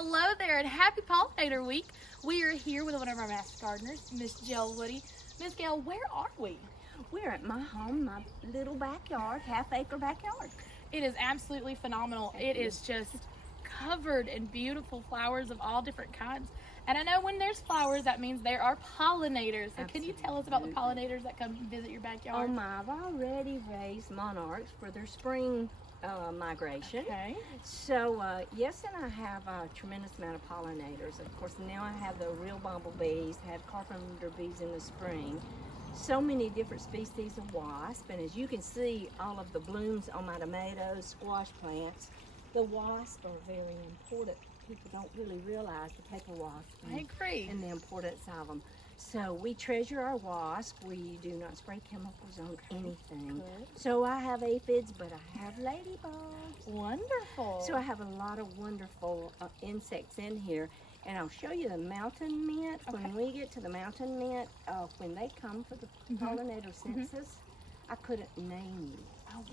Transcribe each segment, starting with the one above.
Hello there and happy Pollinator Week. We are here with one of our master gardeners, Miss Gail Woody. Miss Gail, where are we? We're at my home, my little backyard, half-acre backyard. It is absolutely phenomenal. It is just covered in beautiful flowers of all different kinds. And I know when there's flowers, that means there are pollinators. So can you tell us about the pollinators that come visit your backyard? Oh my, I've already raised monarchs for their spring migration. Okay. So yes, and I have a tremendous amount of pollinators. Of course, now I have the real bumblebees, have carpenter bees in the spring. So many different species of wasp, and as you can see, all of the blooms on my tomatoes, squash plants, the wasps are very important. People don't really realize the paper wasp I agree. and the importance of them. So we treasure our wasp. We do not spray chemicals on anything. Good. So I have aphids, but I have ladybugs. Wonderful. So I have a lot of wonderful insects in here. And I'll show you the mountain mint. Okay. When we get to the mountain mint, when they come for the pollinator census, I couldn't name you Oh,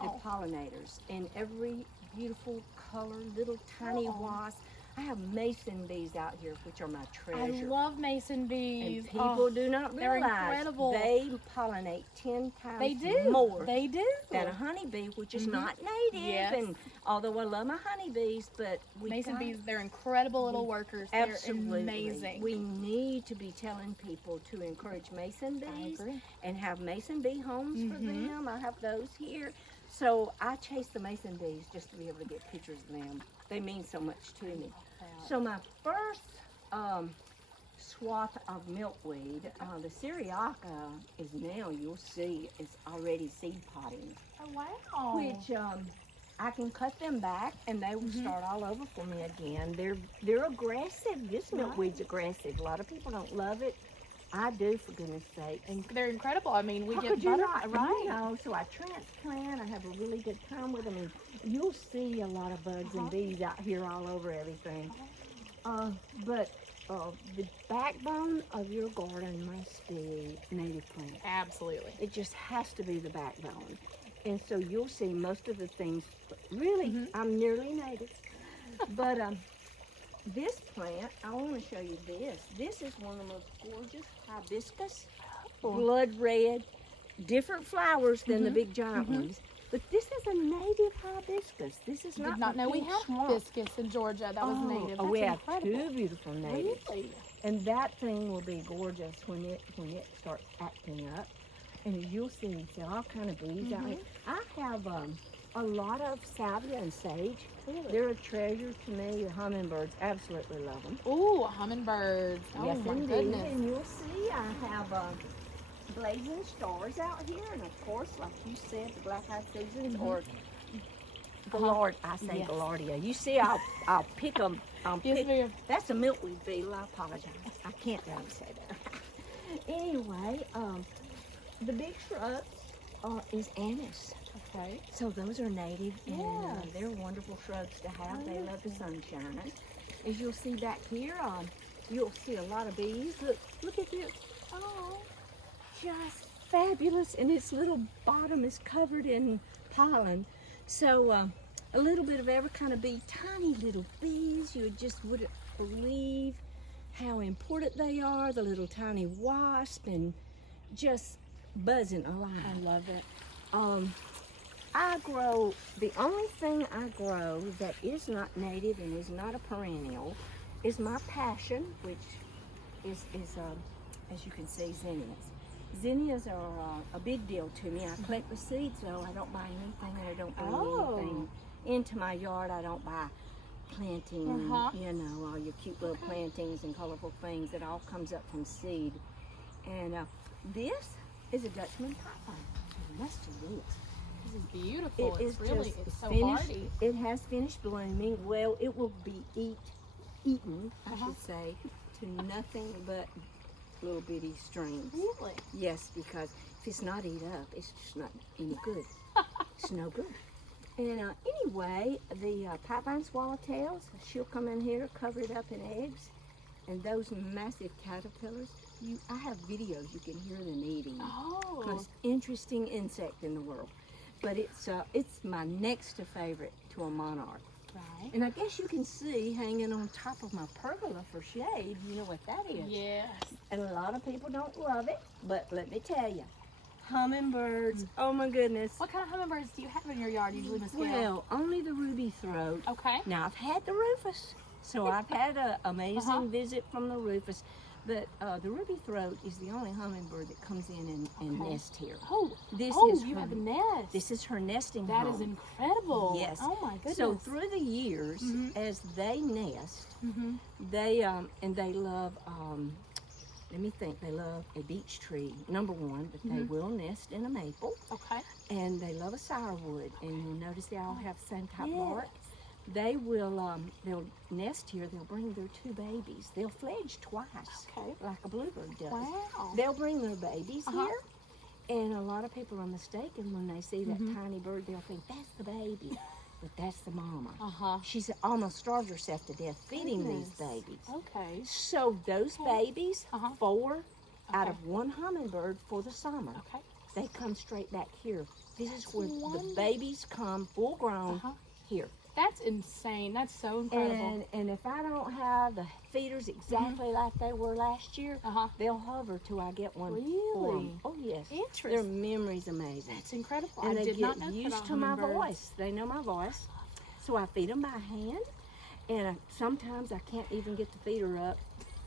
the wow. pollinators in every beautiful color, little tiny wasps. I have mason bees out here, which are my I treasure. love mason bees. And people do not they're realize incredible. they pollinate 10 times They do. more They do. than a honeybee, which is not native. Yes. And although I love my honeybees, but Mason bees, they're incredible little workers. absolutely They're amazing. We need to be telling people to encourage mason bees agree. and have mason bee homes for them. I have those here. So I chase the mason bees just to be able to get pictures of them. They mean so much to me. So my first swath of milkweed, the Syriaca is now, you'll see, is already seed potting, Oh, wow. which I can cut them back and they will start all over for me again. They're aggressive. This milkweed's aggressive. A lot of people don't love it. I do, for goodness sake. And they're incredible. I mean, we How get could you butter, not? right? You know, so I transplant. I have a really good time with them, and you'll see a lot of bugs and bees out here all over everything. But the backbone of your garden must be native plants. Absolutely. It just has to be the backbone. And so you'll see most of the things. Really, I'm nearly native, but this plant, I want to show you this. This is one of the most gorgeous hibiscus, blood red, different flowers than the big giant ones. But this is a native hibiscus. This is I not did not know we big had swamp. hibiscus in Georgia. That was native. Oh, we That's have incredible. two beautiful natives. Really? And that thing will be gorgeous when it starts acting up. And you'll see all kind of bees out here. I have a lot of salvia and sage. Really? They're a treasure to me. The hummingbirds absolutely love them. Ooh, hummingbirds. Oh, Yes, my indeed. goodness. And you'll see I have blazing stars out here. And of course, like you said, the black-eyed Susans or Gaillard. I say Yes. Gaillardia. You see, I'll pick them. Yes, ma'am. That's a milkweed beetle. I apologize. I can't really say that. Anyway, the big shrubs is anise. Okay. So those are native, and Yes. they're wonderful shrubs to have. They love the sunshine. As you'll see back here, you'll see a lot of bees. Look at this. Oh, just fabulous. And its little bottom is covered in pollen. So a little bit of every kind of bee, tiny little bees. You just wouldn't believe how important they are. The little tiny wasp, and just buzzing alive. I love it. I grow, the only thing I grow that is not native and is not a perennial is my passion, which is as you can see, zinnias. Zinnias are a big deal to me. I collect the seeds, though. I don't buy anything, and I don't bring anything into my yard. I don't buy planting, you know, all your cute little plantings and colorful things. It all comes up from seed. And this is a Dutchman pie. Must have looked. This is beautiful. It It's is really, just it's so finished. hardy. It has finished blooming. Well, it will be eaten, I should say, to nothing but little bitty streams. Really? Yes, because if it's not eat up, it's just not any good. It's no good. And anyway, the pipevine swallowtails, she'll come in here, cover it up in eggs. And those massive caterpillars, I have videos, you can hear them eating. Oh. Most interesting insect in the world. But it's my next to favorite to a monarch. Right. And I guess you can see hanging on top of my pergola for shade. You know what that is. Yes. And a lot of people don't love it, but let me tell you, hummingbirds, oh my goodness. What kind of hummingbirds do you have in your yard usually, Miss Gail? Well, only the ruby throat. Okay. Now, I've had the rufus, so I've had an amazing visit from the rufus, but the ruby throat is the only hummingbird that comes in and nests here. Oh, This oh, is you her, have a nest. This is her nesting That home. is incredible. Yes. Oh my goodness. So through the years, as they nest, they love. Let me think. They love a beech tree, number one, but they will nest in a maple. Okay. And they love a sourwood, and you'll notice they all have the same type Yes. bark. They will, they'll nest here. They'll bring their 2 babies. They'll fledge twice, Okay. like a bluebird does. Wow. They'll bring their babies here, and a lot of people are mistaken when they see that tiny bird. They'll think that's the baby, but that's the mama. She's almost starved herself to death feeding these babies. Okay. So those babies, 4 out Okay. of 1 hummingbird for the summer, Okay. they come straight back here. This is That's where the wonderful. babies come full grown here. That's insane. That's so incredible. And if I don't have the feeders exactly like they were last year, they'll hover till I get one. For 'em. Really? Oh yes. Interesting. Their memory's amazing. That's incredible. And I they did not get know that used about to my hummingbirds. voice. They know my voice. So I feed them by hand, and sometimes I can't even get the feeder up.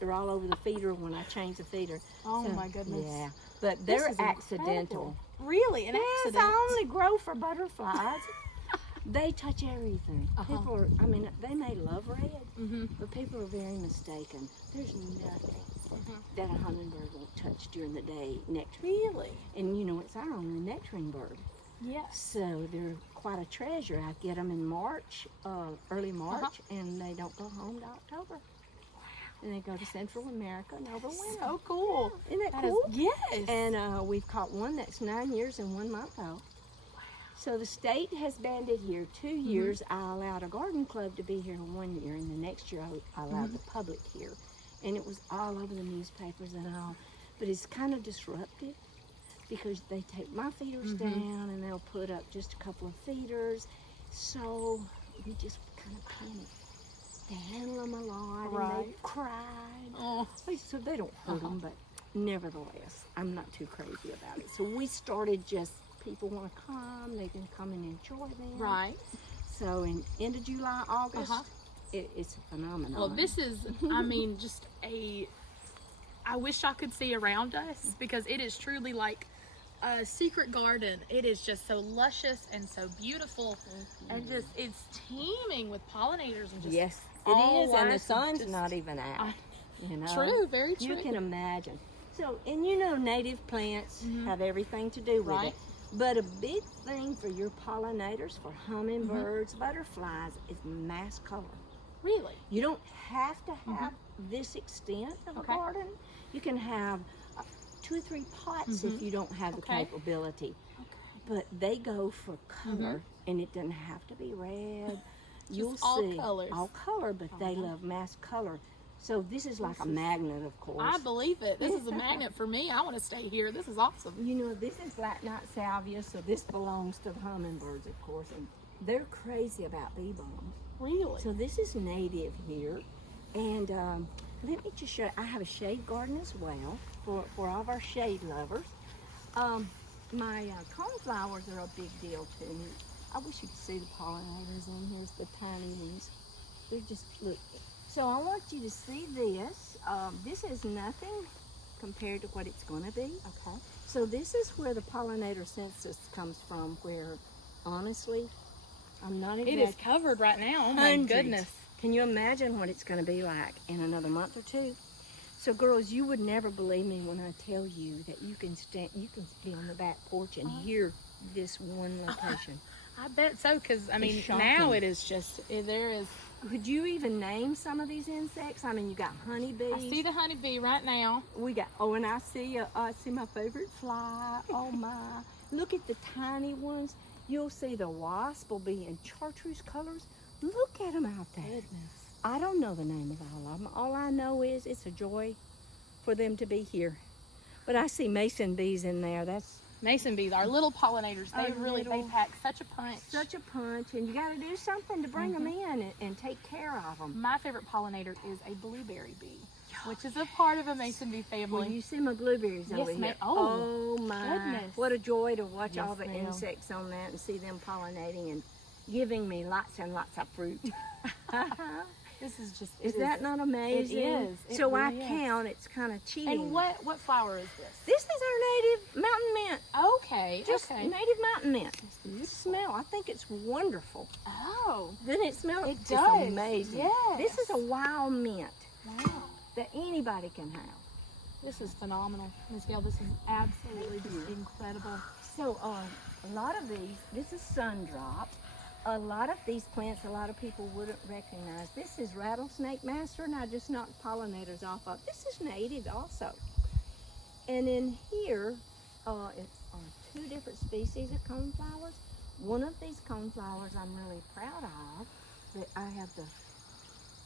They're all over the feeder when I change the feeder. Oh So, my goodness. Yeah, but This they're is accidental. incredible. Really? An Yes, accident? I only grow for butterflies. They touch everything. People are, I mean, they may love red, but people are very mistaken. There's nothing that a hummingbird won't touch during the day nectar. Really? And you know, it's our only nectaring bird. Yes. So they're quite a treasure. I get them in March, early March, and they don't go home to October. And they go to Central America and over winter. So cool. Isn't that That is- cool? yes. And we've caught one that's 9 years and 1 month old. So the state has banded here 2 years. I allowed a garden club to be here 1 year, and the next year I allowed the public here. And it was all over the newspapers and all. But it's kind of disruptive because they take my feeders down and they'll put up just a couple of feeders. So we just kind of panic. They handle them a lot and they cried. Oh. So they don't hurt them, but nevertheless, I'm not too crazy about it. So we started just, people want to come, they can come and enjoy them. Right. So in end of July, August, it's a phenomenon. Well, this is, I mean, just I wish I could see around us, because it is truly like a secret garden. It is just so luscious and so beautiful, and just, it's teeming with pollinators and just yes, it all is, and the life sun's just- not even out. You know, True, very true. You can imagine. So, and you know, native plants have everything to do with Right. it. But a big thing for your pollinators, for hummingbirds, butterflies, is mass color. Really? You don't have to have this extent of a garden. You can have 2 or 3 pots if you don't have the capability. But they go for color, and it doesn't have to be red. You'll all see colors. all color, but they love mass color. So this is like a magnet, of course. I believe it. This is a magnet for me. I want to stay here. This is awesome. You know, this is black night salvia, so this belongs to the hummingbirds, of course, and they're crazy about bee balm. Really? So this is native here, and let me just show you, I have a shade garden as well for all of our shade lovers. My coneflowers are a big deal to me. I wish you could see the pollinators in here, the tiny ones. They're just, look. So I want you to see this. This is nothing compared to what it's going to be. Okay. So this is where the pollinator census comes from, where honestly, I'm not It exactly... is covered right now. Oh my Hundreds. goodness. Can you imagine what it's going to be like in another month or 2? So girls, you would never believe me when I tell you that you can be on the back porch and hear this one location. I bet so, because I mean, shocking. now it is just, there is. Could you even name some of these insects? I mean, you got honeybees. I see the honeybee right now. We got, oh, and I see my favorite fly. Oh my. Look at the tiny ones. You'll see the wasp will be in chartreuse colors. Look at them out there. Goodness. I don't know the name of all of them. All I know is it's a joy for them to be here. But I see mason bees in there. That's Mason bees, our little pollinators, they they pack such a punch. Such a punch, and you got to do something to bring them in and take care of them. My favorite pollinator is a blueberry bee, which is a part of a mason bee family. Well, you see my blueberries over here. Oh my goodness. What a joy to watch all the insects on that and see them pollinating and giving me lots and lots of fruit. This is just... Is that not amazing? It is. So I count, it's kind of cheating. And what flower is this? This is our native mountain mint. Okay, Just native mountain mint. Smell, I think it's wonderful. Oh. Doesn't it smell? It It's does. just amazing. Yes. This is a wild mint Wow. that anybody can have. This is phenomenal. Ms. Gail, this is absolutely just incredible. So a lot of these, this is sundrop. A lot of these plants, a lot of people wouldn't recognize. This is rattlesnake master, and I just knocked pollinators off of. This is native also. And in here, it's 2 different species of coneflowers. One of these coneflowers I'm really proud of, that I have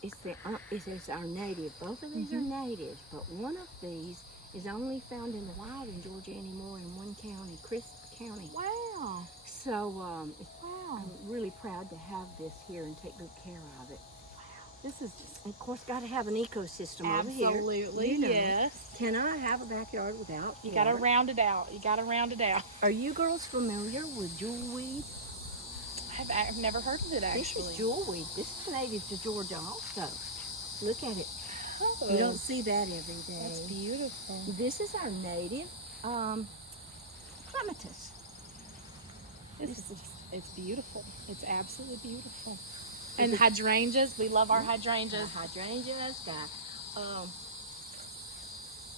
it's our native. Both of these are native, but one of these is only found in the wild in Georgia anymore in one county, Crisp County. Wow. So I'm really proud to have this here and take good care of it. This is just... And of course, got to have an ecosystem over here. Absolutely, Yes. Can I have a backyard without You got to round it out. You got to round it out. Are you girls familiar with jewelweed? I've never heard of it, actually. This is jewelweed. This is native to Georgia also. Look at it. Oh, You don't see that every day. that's beautiful. This is our native clematis. It's beautiful. It's absolutely beautiful. And hydrangeas, we love our hydrangeas. Hydrangeas, got,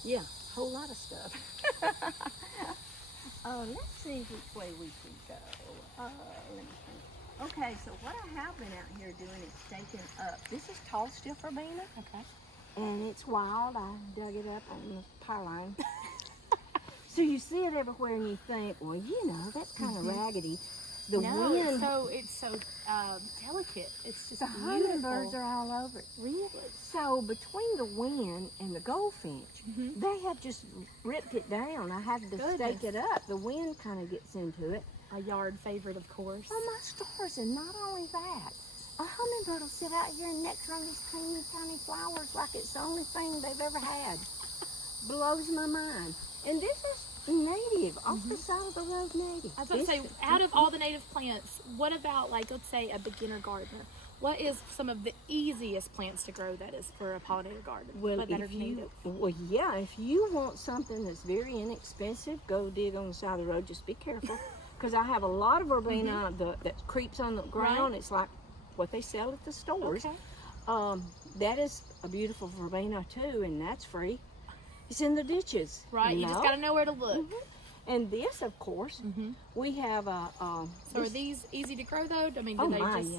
yeah, a whole lot of stuff. Let's see which way we can go. Let me think. Okay, so what I have been out here doing is staking up. This is tall stiff verbena. Okay. And it's wild. I dug it up on the power line. So you see it everywhere and you think, well, you know, that's kind of raggedy. The wind, it's so delicate. It's just the beautiful. hummingbirds are all over it. Really? So between the wind and the goldfinch, they have just ripped it down. I had to stake it up. The wind kind of gets into it. A yard favorite, of course. Oh my stars, and not only that, a hummingbird will sit out here and nectar on these teeny tiny flowers like it's the only thing they've ever had. Blows my mind. And this is native, off the side of the road native. I was going to say, out of all the native plants, what about, like, let's say a beginner gardener? What is some of the easiest plants to grow that is for a pollinator garden? Well, that are native? If you want something that's very inexpensive, go dig on the side of the road. Just be careful, because I have a lot of verbena that creeps on the ground. Right. It's like what they sell at the stores. Okay. That is a beautiful verbena too, and that's free. It's in the ditches. Right, you just got to know where to look. And this, of course, we have a... So are these easy to grow, though? I mean, do they just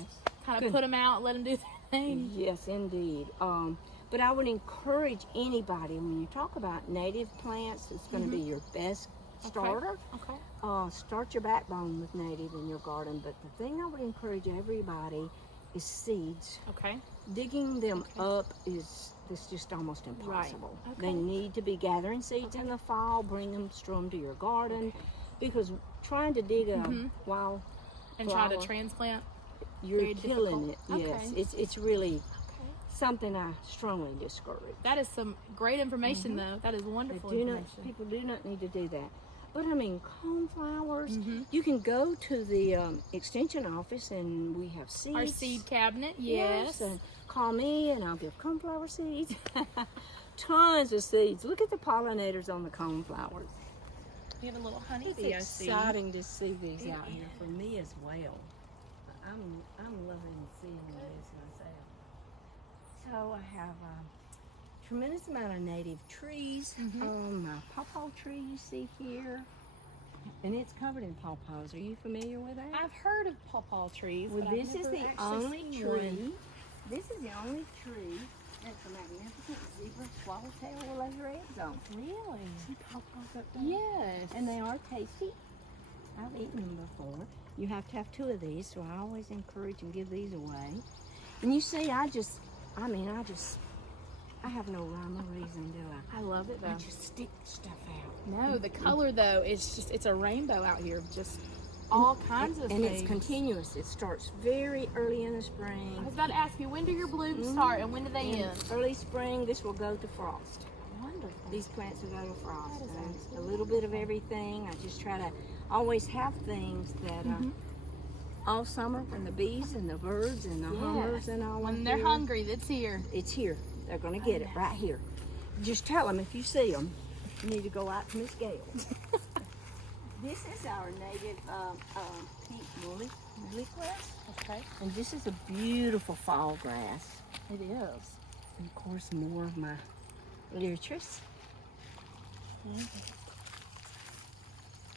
kind of Good. put them out, let them do their thing? Yes, indeed. But I would encourage anybody, when you talk about native plants, it's going to be your best starter. Okay. Start your backbone with native in your garden. But the thing I would encourage everybody is seeds. Okay. Digging them up is just almost impossible. Right. Okay. They need to be gathering seeds in the fall, bring them, strew them to your garden, because trying to dig a wild And flower, try to transplant? you're very killing difficult. it. Yes, Okay. it's really something I strongly discourage. That is some great information, though. That is wonderful information. People do not need to do that. But I mean, coneflowers, you can go to the extension office and we have seeds. Our seed cabinet, yes. And call me and I'll give coneflower seeds. Tons of seeds. Look at the pollinators on the coneflowers. We have a little honeybee, I It's see. exciting to see these out here for me as well. I'm loving seeing this myself. So I have a tremendous amount of native trees. My pawpaw tree you see here, and it's covered in pawpaws. Are you familiar with that? I've heard of pawpaw trees, Well, but this I've is never the actually only seen tree. one. This is the only tree that's a magnificent zebra swallowtail will lay her eggs on. Really? See pawpaws up there? Yes. And they are tasty. I've eaten them before. You have to have 2 of these, so I always encourage and give these away. And you see, I I have no rhyme or reason, do I? I love it I though. just stick stuff out. No, the color though, it's a rainbow out here of just all kinds of And things. it's continuous. It starts very early in the spring. I was about to ask you, when do your blooms start and when do they end? Early spring, this will go to frost. Wonderful. These plants will go to frost. That is And a absolutely little bit of everything. I just try to always have things that all summer when the bees and the birds and the hummers and all When are they're here, hungry, that's here. it's here. They're going to get it right here. Just tell them if you see them, you need to go out to Miss Gail. This is our native pink lily grass. Okay. And this is a beautiful fall grass. It is. And of course, more of my literature.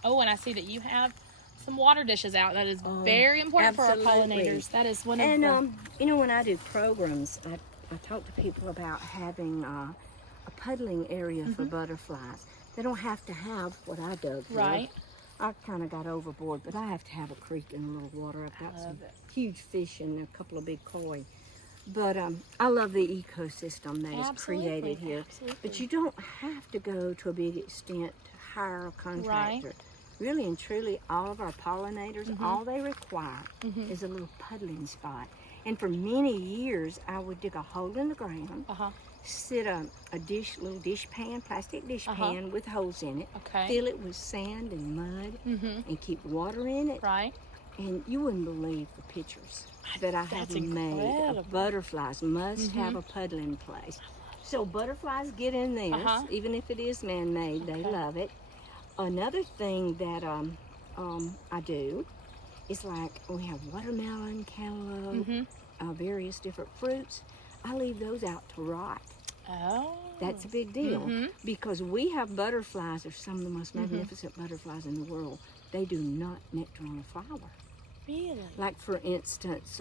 Oh, and I see that you have some water dishes out. That is very important for our absolutely. pollinators. That is one of And the... you know, when I do programs, I talk to people about having a puddling area for butterflies. They don't have to have what I dug here. Right. I kind of got overboard, but I have to have a creek and a little water. I've got some huge fish and a couple of big koi. But I love the ecosystem that is created here. Absolutely. But you don't have to go to a big extent to hire a contractor. Really and truly, all of our pollinators, all they require is a little puddling spot. And for many years, I would dig a hole in the ground, sit a little dish pan, plastic dish pan with holes in it, Okay. fill it with sand and mud, and keep water in it. Right. And you wouldn't believe the pictures that I have That's made incredible. of butterflies. Must have a puddling place. So butterflies get in this, even if it is man-made. They love it. Another thing that I do is, like, we have watermelon, cantaloupe, various different fruits. I leave those out to rot. Oh. That's a big deal because we have butterflies. They're some of the most magnificent butterflies in the world. They do not nectar on a flower. Really? Like, for instance,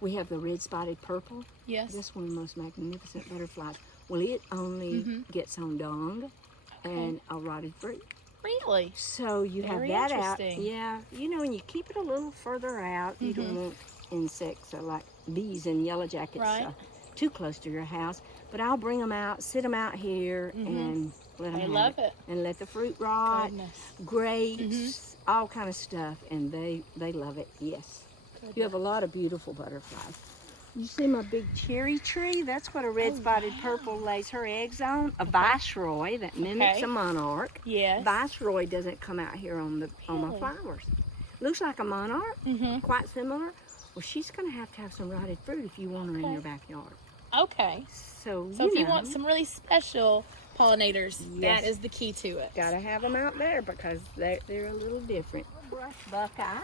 we have the red-spotted purple. Yes. That's one of the most magnificent butterflies. Well, it only gets on dung and a rotted fruit. Really? So you Very have that out. interesting. Yeah, you know, and you keep it a little further out. You don't want insects like bees and yellow jackets too close to your house. But I'll bring them out, sit them out here, and let them I have love it. And let the fruit rot, Goodness. grapes, all kind of stuff, and they love it. Yes. You have a lot of beautiful butterflies. You see my big cherry tree? That's what a red-spotted purple lays her eggs on. A viceroy that mimics a monarch. Yes. Viceroy doesn't come out here on my flowers. Looks like a monarch, quite similar. Well, she's going to have some rotted fruit if you want her in your backyard. Okay. So if you want some really special pollinators, that is the key to it. Got to have them out there because they're a little different. Brush buckeye.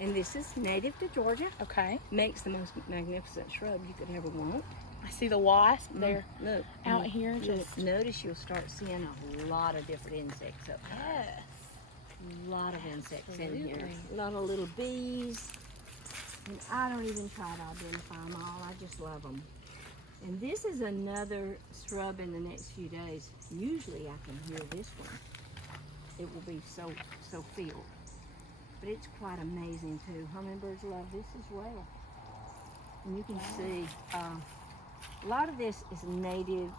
And this is native to Georgia. Okay. Makes the most magnificent shrub you could ever want. I see the wasp. They're Look, out here just... Notice you'll start seeing a lot of different insects up there. Yes. A lot of insects in here. Absolutely. A lot of little bees. And I don't even try to identify them all. I just love them. And this is another shrub in the next few days. Usually I can hear this one. It will be so filled. But it's quite amazing too. Hummingbirds love this as well. And you can see a lot of this is native,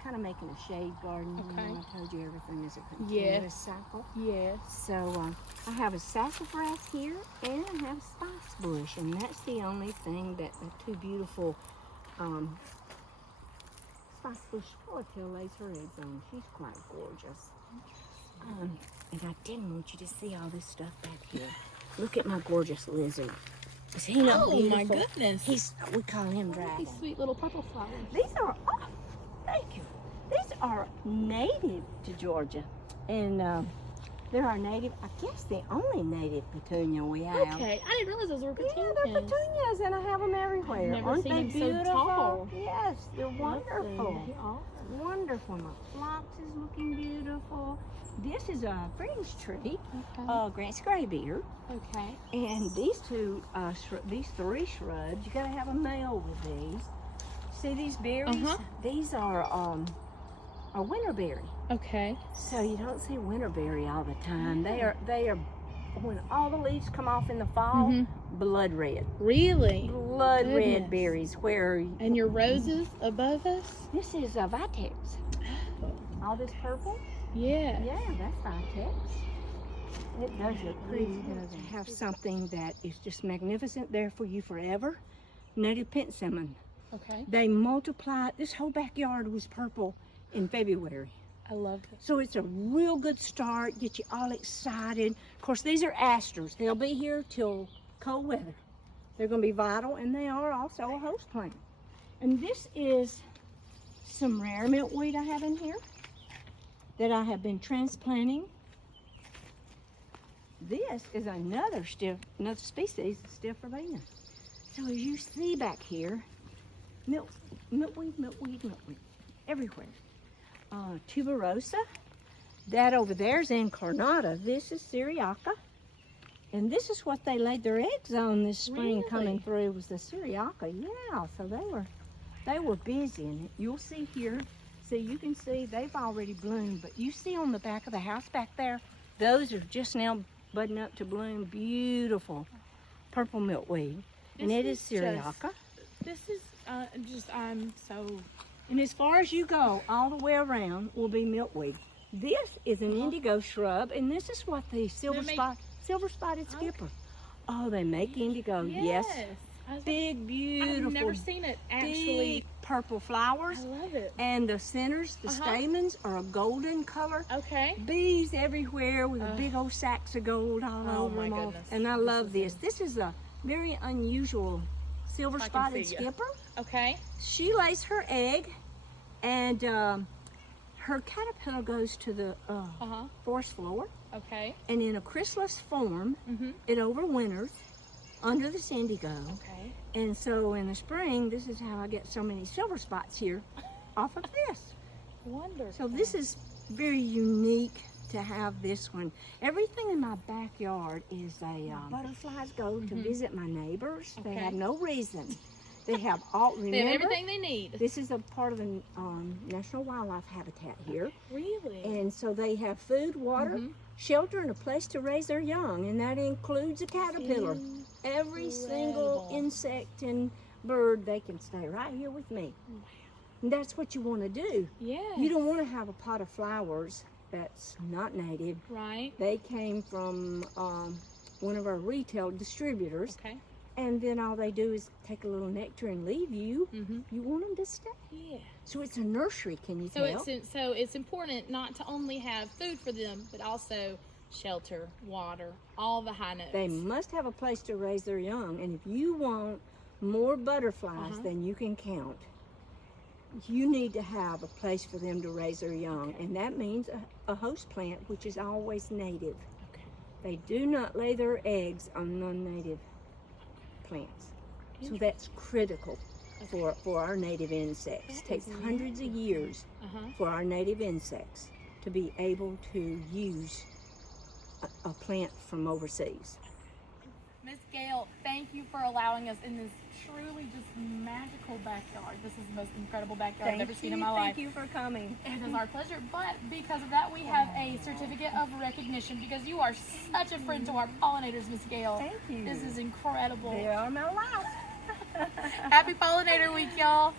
kind of making a shade garden. Okay. You know, I told you everything is a continuous cycle. Yes. So I have a sassafras here and I have a spice bush, and that's the only thing that the two beautiful spice bush swallowtail lays her eggs on. She's quite gorgeous. And I didn't want you to see all this stuff back here. Look at my gorgeous lizard. Is he not beautiful? My goodness. We call him Dragon. These sweet little purple flowers. These are, thank you. These are native to Georgia. And they're our native, I guess the only native petunia we have. Okay, I didn't realize those were petunias. Yeah, they're petunias, and I have them everywhere. I've never Aren't seen they them so beautiful? tall. Yes, they're wonderful. They are. Wonderful. My phlox is looking beautiful. This is a fringe tree, Grant's graybeard. Okay. And these these three shrubs, you gotta have a male with these. See these berries? These are winterberry. Okay. So you don't see winterberry all the time. They are when all the leaves come off in the fall, blood red. Really? Blood Goodness. red berries. Where? And your roses above us? This is a vitex. All this purple? Yeah. Yeah, that's vitex. It does look pretty. To have something that is just magnificent there for you forever. Native penstemon. Okay. They multiply. This whole backyard was purple in February. I love this. So it's a real good start, get you all excited. Of course, these are asters. They'll be here till cold weather. They're going to be vital, and they are also a host plant. And this is some rare milkweed I have in here that I have been transplanting. This is another species of stiff verbena. So as you see back here, milkweed, everywhere. Tuberosa. That over there is incarnata. This is Syriaca. And this is what they laid their eggs on this spring. Really? Coming through was the Syriaca. Yeah, so they were busy. And you'll see here, you can see they've already bloomed, but you see on the back of the house back there, those are just now budding up to bloom. Beautiful purple milkweed. And it is Syriaca. This is I'm so... And as far as you go, all the way around will be milkweed. This is an indigo shrub, and this is what the silver-spotted skipper. Oh, they make indigo, yes. Big, beautiful. I've never seen it actually. Big purple flowers. I love it. And the centers, the stamens, are a golden color. Okay. Bees everywhere with big old sacks of gold all over them. Goodness. And I love this. This is a very unusual silver-spotted skipper. Okay. She lays her egg, and her caterpillar goes to the forest floor. Okay. And in a chrysalis form, it overwinters under this indigo. Okay. And so in the spring, this is how I get so many silver spots here off of this. Wonderful. So this is very unique to have this one. Everything in my backyard is butterflies go to visit my neighbors. They have no reason. They have they have everything they need. This is a part of the National Wildlife Habitat here. Really? And so they have food, water, shelter, and a place to raise their young, and that includes a caterpillar. Every single insect and bird, they can stay right here with me. And that's what you want to do. Yeah. You don't want to have a pot of flowers that's not native. Right. They came from one of our retail distributors. Okay. And then all they do is take a little nectar and leave you. You want them to stay. Yeah. So it's a nursery, can you tell? So it's important not to only have food for them, but also shelter, water, all the high notes. They must have a place to raise their young. And if you want more butterflies than you can count, you need to have a place for them to raise their young. And that means a host plant, which is always native. Okay. They do not lay their eggs on non-native plants. So that's critical for our native insects. It takes hundreds of years for our native insects to be able to use a plant from overseas. Miss Gail, thank you for allowing us in this truly just magical backyard. This is the most incredible backyard I've ever seen in my life. Thank you for coming. It is our pleasure, but because of that, we have a certificate of recognition because you are such a friend to our pollinators, Miss Gail. Thank you. This is incredible. They are my life. Happy Pollinator Week, y'all.